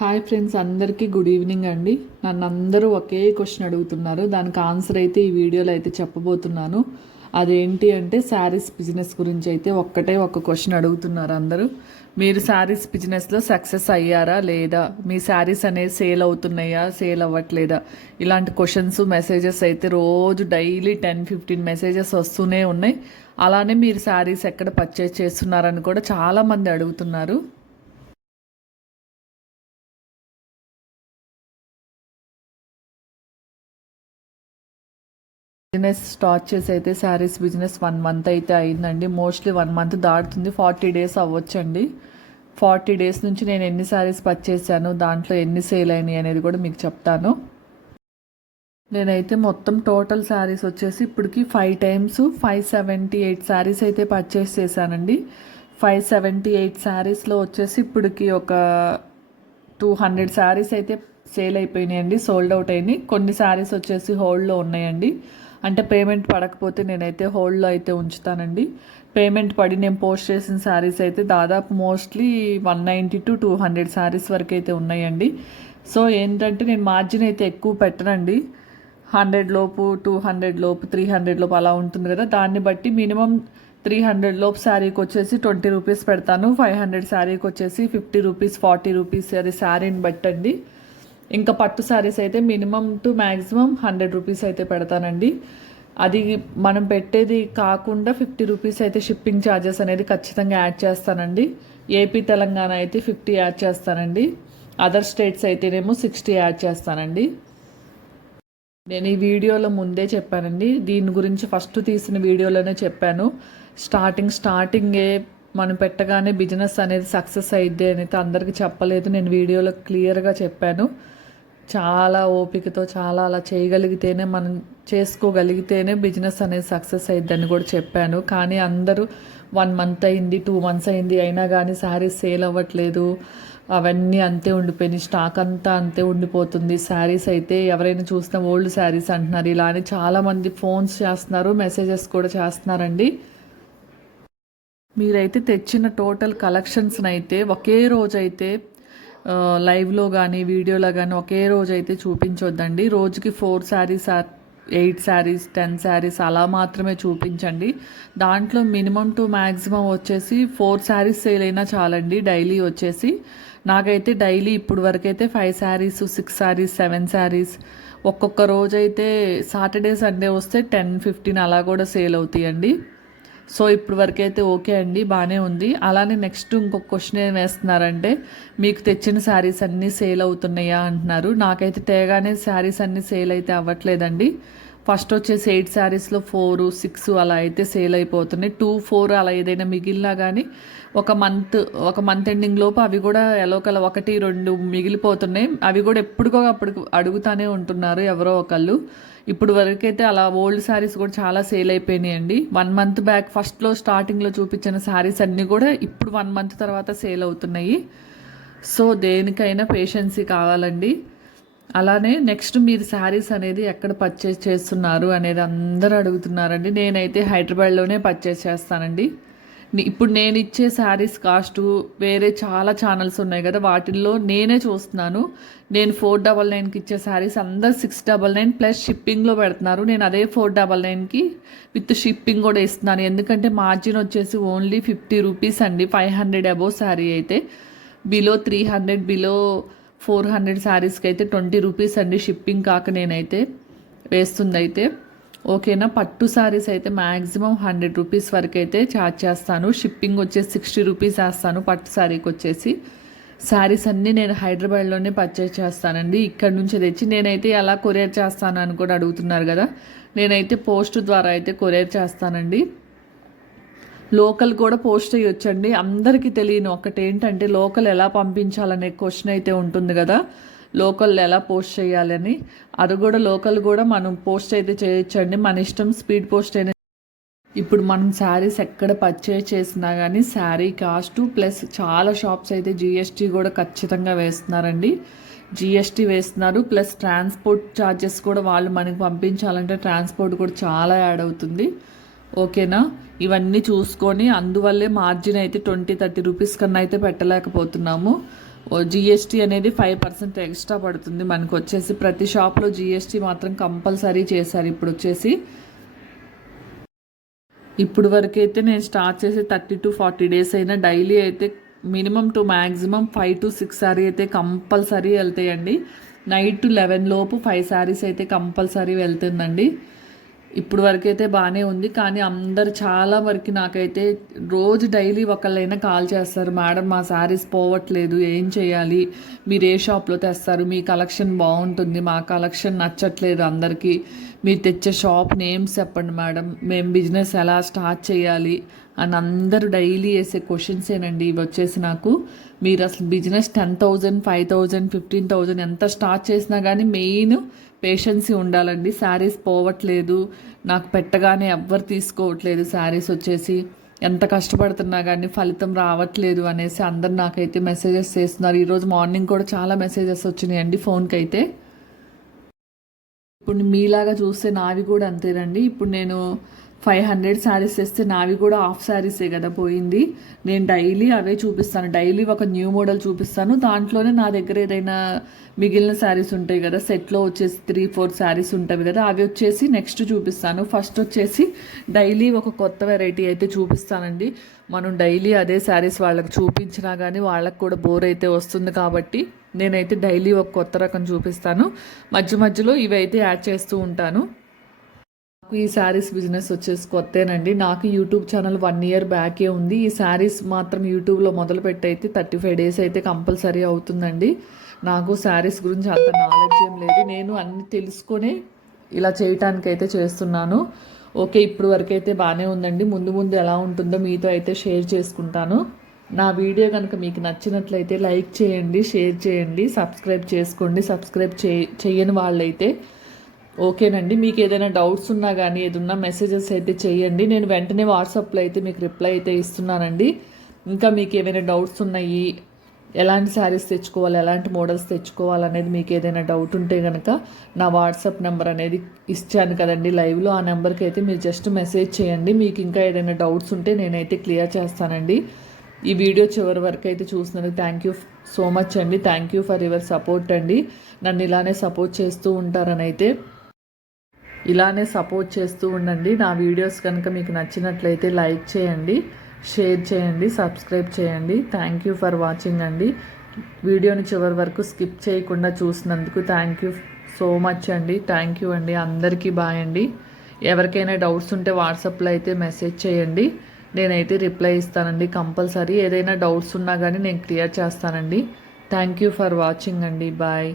Hi friends అందరికీ good evening అండి. నన్ను అందరూ ఒకే క్వశ్చన్ అడుగుతున్నారు. దానికి ఆన్సర్ అయితే ఈ వీడియోలో అయితే చెప్పబోతున్నాను. అదేంటి అంటే శారీస్ బిజినెస్ గురించి అయితే ఒక్కటే ఒక క్వశ్చన్ అడుగుతున్నారు అందరూ. మీరు శారీస్ బిజినెస్లో సక్సెస్ అయ్యారా లేదా? మీ శారీస్ అనేది సేల్ అవుతున్నాయా? సేల్ అవ్వట్లేదా? ఇలాంటి క్వశ్చన్స్ మెసేజెస్ అయితే రోజు డైలీ టెన్ ఫిఫ్టీన్ మెసేజెస్ వస్తూనే ఉన్నాయి. అలానే మీరు శారీస్ ఎక్కడ పర్చేస్ చేస్తున్నారని కూడా చాలామంది అడుగుతున్నారు. బిజినెస్ స్టార్ట్ చేసి అయితే శారీస్ బిజినెస్ వన్ మంత్ అయితే అయిందండి. మోస్ట్లీ వన్ మంత్ దాటుతుంది. ఫార్టీ డేస్ అవ్వచ్చండి. ఫార్టీ డేస్ నుంచి నేను ఎన్ని శారీస్ పర్చేసాను దాంట్లో ఎన్ని సేల్ అయినాయి అనేది కూడా మీకు చెప్తాను. నేనైతే మొత్తం టోటల్ శారీస్ వచ్చేసి ఇప్పటికి five times five seventy eight saris అయితే పర్చేస్ చేశానండి. ఫైవ్ సెవెంటీ ఎయిట్ శారీస్లో వచ్చేసి ఇప్పటికి ఒక టూ హండ్రెడ్ శారీస్ అయితే సేల్ అయిపోయినాయండి. సోల్డ్ అవుట్ అయినాయి. కొన్ని శారీస్ వచ్చేసి హోల్డ్లో ఉన్నాయండి. అంటే పేమెంట్ పడకపోతే నేనైతే హోల్డ్లో అయితే ఉంచుతానండి. పేమెంట్ పడి నేను పోస్ట్ చేసిన శారీస్ అయితే దాదాపు mostly one ninety to two hundred saris వరకు అయితే ఉన్నాయండి. సో ఏంటంటే నేను మార్జిన్ అయితే ఎక్కువ పెట్టనండి. హండ్రెడ్ లోపు టూ హండ్రెడ్ లోపు త్రీ హండ్రెడ్ లోపు అలా ఉంటుంది కదా. దాన్ని బట్టి మినిమం త్రీ హండ్రెడ్ లోపు శారీకి వచ్చేసి ట్వంటీ రూపీస్ పెడతాను. ఫైవ్ హండ్రెడ్ శారీకి వచ్చేసి ఫిఫ్టీ రూపీస్ ఫార్టీ రూపీస్ అది శారీని బట్టండి. ఇంకా పట్టు శారీస్ అయితే minimum to maximum hundred rupees అయితే పెడతానండి. అది మనం పెట్టేది కాకుండా ఫిఫ్టీ రూపీస్ అయితే షిప్పింగ్ ఛార్జెస్ అనేది ఖచ్చితంగా యాడ్ చేస్తానండి. ఏపీ తెలంగాణ అయితే ఫిఫ్టీ యాడ్ చేస్తానండి. అదర్ స్టేట్స్ అయితేనేమో సిక్స్టీ యాడ్ చేస్తానండి. నేను ఈ వీడియోలో ముందే చెప్పానండి. దీని గురించి ఫస్ట్ తీసిన వీడియోలోనే చెప్పాను. స్టార్టింగ్ స్టార్టింగే మనం పెట్టగానే బిజినెస్ అనేది సక్సెస్ అయ్యిద్ది అనేది అందరికీ చెప్పలేదు. నేను వీడియోలో క్లియర్గా చెప్పాను. చాలా ఓపికతో చాలా అలా చేయగలిగితేనే మనం చేసుకోగలిగితేనే బిజినెస్ అనేది సక్సెస్ అయ్యిద్దని కూడా చెప్పాను. కానీ అందరూ వన్ మంత్ అయింది టూ మంత్స్ అయింది అయినా కానీ శారీస్ సేల్ అవ్వట్లేదు. అవన్నీ అంతే ఉండిపోయినాయి. స్టాక్ అంతా అంతే ఉండిపోతుంది. శారీస్ అయితే ఎవరైనా చూసినా ఓల్డ్ శారీస్ అంటున్నారు. ఇలా అని చాలామంది ఫోన్స్ చేస్తున్నారు మెసేజెస్ కూడా చేస్తున్నారండి. మీరైతే తెచ్చిన టోటల్ కలెక్షన్స్ని అయితే ఒకే రోజు అయితే లైవ్లో కానీ వీడియోలో కానీ ఒకే రోజు అయితే చూపించొద్దండి. రోజుకి four saris eight saris ten saris అలా మాత్రమే చూపించండి. దాంట్లో మినిమం టు మ్యాక్సిమం వచ్చేసి ఫోర్ శారీస్ సేల్ అయినా చాలండి డైలీ వచ్చేసి. నాకైతే డైలీ ఇప్పుడు వరకైతే five saris six saris seven saris ఒక్కొక్క రోజైతే సాటర్డే సండే వస్తే టెన్ ఫిఫ్టీన్ అలా కూడా సేల్ అవుతాయండి. సో ఇప్పుడు వరకు అయితే ఓకే అండి బాగానే ఉంది. అలానే నెక్స్ట్ ఇంకొక క్వశ్చన్ ఏం వేస్తున్నారంటే మీకు తెచ్చిన శారీస్ అన్నీ సేల్ అవుతున్నాయా? అంటున్నారు. నాకైతే తేగానే శారీస్ అన్నీ సేల్ అయితే అవ్వట్లేదండి. ఫస్ట్ వచ్చేసి ఎయిట్ శారీస్లో ఫోర్ సిక్స్ అలా అయితే సేల్ అయిపోతున్నాయి. టూ ఫోర్ అలా ఏదైనా మిగిలినా కానీ ఒక మంత్ ఒక మంత్ ఎండింగ్ లోపు అవి కూడా ఎలోకల ఒకటి రెండు మిగిలిపోతున్నాయి. అవి కూడా ఎప్పుడుకో అప్పుడు అడుగుతానే ఉంటున్నారు ఎవరో ఒకళ్ళు. ఇప్పుడు వరకైతే అలా ఓల్డ్ శారీస్ కూడా చాలా సేల్ అయిపోయినాయండి. వన్ మంత్ బ్యాక్ ఫస్ట్లో స్టార్టింగ్లో చూపించిన శారీస్ అన్నీ కూడా ఇప్పుడు వన్ మంత్ తర్వాత సేల్ అవుతున్నాయి. సో దేనికైనా పేషెన్సీ కావాలండి. అలానే నెక్స్ట్ మీరు శారీస్ అనేది ఎక్కడ పర్చేస్ చేస్తున్నారు అనేది అందరూ అడుగుతున్నారండి. నేనైతే హైదరాబాద్లోనే పర్చేస్ చేస్తానండి. ఇప్పుడు నేను ఇచ్చే శారీస్ కాస్ట్ వేరే చాలా ఛానల్స్ ఉన్నాయి కదా వాటిల్లో నేనే చూస్తున్నాను. నేను ఫోర్ డబల్ నైన్కి ఇచ్చే శారీస్ అందరు సిక్స్ డబల్ నైన్ ప్లస్ షిప్పింగ్లో పెడుతున్నారు. నేను అదే ఫోర్ డబల్ నైన్కి విత్ షిప్పింగ్ కూడా ఇస్తున్నాను. ఎందుకంటే మార్జిన్ వచ్చేసి ఓన్లీ ఫిఫ్టీ రూపీస్ అండి. ఫైవ్ హండ్రెడ్ అబోవ్ శారీ అయితే. Below three hundred below four hundred శారీస్కి అయితే ట్వంటీ రూపీస్ అండి షిప్పింగ్ కాక నేనైతే వేస్తుంది అయితే ఓకేనా? పట్టు శారీస్ అయితే మ్యాక్సిమం హండ్రెడ్ రూపీస్ వరకు అయితే ఛార్జ్ చేస్తాను. షిప్పింగ్ వచ్చేసి సిక్స్టీ రూపీస్ వేస్తాను పట్టు శారీకి వచ్చేసి. శారీస్ అన్నీ నేను హైదరాబాద్లోనే పర్చేజ్ చేస్తానండి. ఇక్కడ నుంచి తెచ్చి నేనైతే ఎలా కొరియర్ చేస్తాను అని కూడా అడుగుతున్నారు కదా. నేనైతే పోస్ట్ ద్వారా అయితే కొరియర్ చేస్తానండి. లోకల్ కూడా పోస్ట్ చేయొచ్చండి. అందరికీ తెలియని ఒకటి ఏంటంటే లోకల్ ఎలా పంపించాలనే క్వశ్చన్ అయితే ఉంటుంది కదా. లోకల్ ఎలా పోస్ట్ చేయాలని. అది కూడా లోకల్ కూడా మనం పోస్ట్ అయితే చేయొచ్చండి. మన ఇష్టం స్పీడ్ పోస్ట్ అయినా. ఇప్పుడు మనం శారీస్ ఎక్కడ పర్చేజ్ చేసినా కానీ శారీ కాస్ట్ ప్లస్ చాలా షాప్స్ అయితే జిఎస్టీ కూడా ఖచ్చితంగా వేస్తున్నారండి. జిఎస్టీ వేస్తున్నారు. ప్లస్ ట్రాన్స్పోర్ట్ ఛార్జెస్ కూడా వాళ్ళు మనకి పంపించాలంటే ట్రాన్స్పోర్ట్ కూడా చాలా యాడ్ అవుతుంది. ఓకేనా? ఇవన్నీ చూసుకొని అందువల్లే మార్జిన్ అయితే ట్వంటీ థర్టీ రూపీస్ కన్నా అయితే పెట్టలేకపోతున్నాము. జిఎస్టీ అనేది ఫైవ్ పర్సెంట్ ఎక్స్ట్రా పడుతుంది. మనకు వచ్చేసి ప్రతి షాప్లో జిఎస్టీ మాత్రం కంపల్సరీ చేశారు ఇప్పుడు వచ్చేసి. ఇప్పుడు వరకు అయితే నేను స్టార్ట్ చేసి థర్టీ టు ఫార్టీ డేస్ అయినా డైలీ అయితే minimum to maximum five to six sari అయితే కంపల్సరీ వెళ్తాయండి. నైట్ టు లెవెన్ లోపు ఫైవ్ శారీస్ అయితే కంపల్సరీ వెళ్తుందండి. ఇప్పుడు వరకైతే బాగానే ఉంది కానీ అందరు చాలా వరకు నాకైతే రోజు డైలీ ఒకళ్ళైనా కాల్ చేస్తారు మేడం మా శారీస్ పోవట్లేదు ఏం చేయాలి? మీరు ఏ షాప్లో తెస్తారు? మీ కలెక్షన్ బాగుంటుంది మా కలెక్షన్ నచ్చట్లేదు అందరికీ. మీరు తెచ్చే షాప్ నేమ్స్ చెప్పండి మేడం మేము బిజినెస్ ఎలా స్టార్ట్ చేయాలి? అని అందరూ డైలీ వేసే క్వశ్చన్సేనండి ఇవి వచ్చేసి నాకు. మీరు అసలు business ten thousand five thousand fifteen thousand ఎంత స్టార్ట్ చేసినా కానీ మెయిన్ పేషెన్సీ ఉండాలండి. శారీస్ పోవట్లేదు. నాకు పెట్టగానే ఎవ్వరు తీసుకోవట్లేదు శారీస్ వచ్చేసి. ఎంత కష్టపడుతున్నా కానీ ఫలితం రావట్లేదు అనేసి అందరు నాకైతే మెసేజెస్ చేస్తున్నారు. ఈరోజు మార్నింగ్ కూడా చాలా మెసేజెస్ వచ్చినాయండి ఫోన్కి అయితే ఇప్పుడు మీలాగా చూస్తే నావి కూడా అంతేనండి. ఇప్పుడు నేను ఫైవ్ హండ్రెడ్ శారీస్ తెస్తే నావి కూడా హాఫ్ శారీసే కదా పోయింది. నేను డైలీ అవే చూపిస్తాను. డైలీ ఒక న్యూ మోడల్ చూపిస్తాను. దాంట్లోనే నా దగ్గర ఏదైనా మిగిలిన శారీస్ ఉంటాయి కదా సెట్లో వచ్చేసి త్రీ ఫోర్ శారీస్ ఉంటాయి కదా అవి వచ్చేసి నెక్స్ట్ చూపిస్తాను. ఫస్ట్ వచ్చేసి డైలీ ఒక కొత్త వెరైటీ అయితే చూపిస్తానండి. మనం డైలీ అదే శారీస్ వాళ్ళకి చూపించినా కానీ వాళ్ళకి కూడా బోర్ అయితే వస్తుంది కాబట్టి నేనైతే డైలీ ఒక కొత్త రకం చూపిస్తాను. మధ్య మధ్యలో ఇవైతే యాడ్ చేస్తూ ఉంటాను. ఈ శారీస్ బిజినెస్ వచ్చేసి కొత్తేనండి. నాకు యూట్యూబ్ ఛానల్ వన్ ఇయర్ బ్యాకే ఉంది. ఈ శారీస్ మాత్రం యూట్యూబ్లో మొదలు పెట్టయితే థర్టీ ఫైవ్ డేస్ అయితే కంపల్సరీ అవుతుందండి. నాకు శారీస్ గురించి అంత నాలెడ్జ్ ఏం లేదు. నేను అన్ని తెలుసుకొని ఇలా చేయటానికైతే చేస్తున్నాను. ఓకే ఇప్పుడు వరకు అయితే బాగానే ఉందండి. ముందు ముందు ఎలా ఉంటుందో మీతో అయితే షేర్ చేసుకుంటాను. నా వీడియో కనుక మీకు నచ్చినట్లయితే లైక్ చేయండి షేర్ చేయండి సబ్స్క్రైబ్ చేసుకోండి. సబ్స్క్రైబ్ చే చేయని వాళ్ళైతే ఓకేనండి మీకు ఏదైనా డౌట్స్ ఉన్నా కానీ ఏదన్నా మెసేజెస్ అయితే చేయండి. నేను వెంటనే వాట్సాప్లో అయితే మీకు రిప్లై అయితే ఇస్తున్నానండి. ఇంకా మీకు ఏమైనా డౌట్స్ ఉన్నాయి ఎలాంటి శారీస్ తెచ్చుకోవాలి ఎలాంటి మోడల్స్ తెచ్చుకోవాలి అనేది మీకు ఏదైనా డౌట్ ఉంటే కనుక నా వాట్సాప్ నెంబర్ అనేది ఇచ్చాను కదండి లైవ్లో ఆ నెంబర్కి అయితే మీరు జస్ట్ మెసేజ్ చేయండి. మీకు ఇంకా ఏదైనా డౌట్స్ ఉంటే నేనైతే క్లియర్ చేస్తానండి. ఈ వీడియో చివరి వరకు అయితే చూసినందుకు థ్యాంక్ యూ సో మచ్ అండి. Thank you for your support అండి. నన్ను ఇలానే సపోర్ట్ చేస్తూ ఉంటారని అయితే ఇలానే సపోర్ట్ చేస్తూ ఉండండి. నా వీడియోస్ కనుక మీకు నచ్చినట్లయితే లైక్ చేయండి షేర్ చేయండి సబ్స్క్రైబ్ చేయండి. థ్యాంక్ యూ ఫర్ వాచింగ్ అండి. వీడియోని చివరి వరకు స్కిప్ చేయకుండా చూసినందుకు థ్యాంక్ యూ సో మచ్ అండి. థ్యాంక్ యూ అండి. అందరికీ బాయ్ అండి. ఎవరికైనా డౌట్స్ ఉంటే వాట్సాప్లో అయితే మెసేజ్ చేయండి. నేనైతే రిప్లై ఇస్తానండి కంపల్సరీ ఏదైనా డౌట్స్ ఉన్నా కానీ నేను క్లియర్ చేస్తానండి. థ్యాంక్ యూ ఫర్ వాచింగ్ అండి. బాయ్